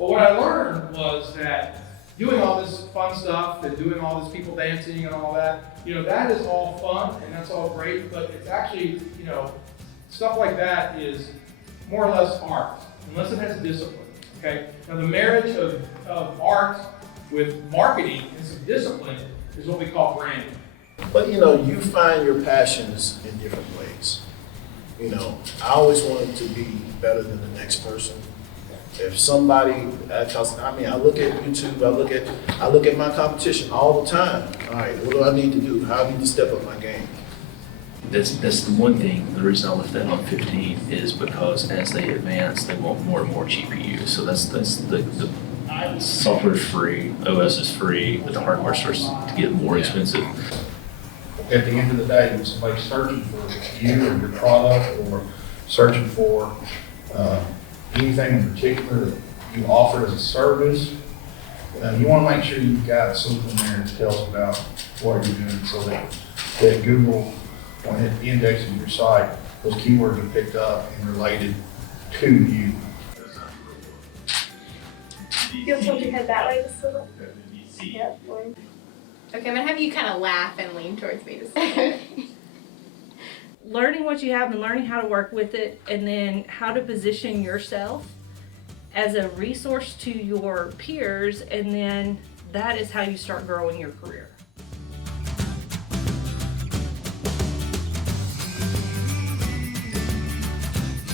But what I learned was that doing all this fun stuff and doing all this people dancing and all that, that is all fun and that's all great, but it's actually, stuff like that is more or less art, unless it has discipline, okay? Now the marriage of art with marketing and some discipline is what we call branding. But you find your passions in different ways. I always wanted to be better than the next person. If somebody, I look at YouTube, I look at my competition all the time. All right, what do I need to do? How do I need to step up my game? That's the one thing, the reason I left that on 15 is because as they advance, they want more and more GPUs. So that's the software is free, OS is free, but the hardware starts to get more expensive. At the end of the day, when somebody's searching for you or your product or searching for anything in particular that you offer as a service, you want to make sure you've got something there that tells about what you're doing so that Google, when it indexes your site, those keywords are picked up and related to you. You'll tilt your head that way just a little. Yep. Okay, I'm gonna have you kind of laugh and lean towards me to say. Learning what you have and learning how to work with it, and then how to position yourself as a resource to your peers, and then that is how you start growing your career.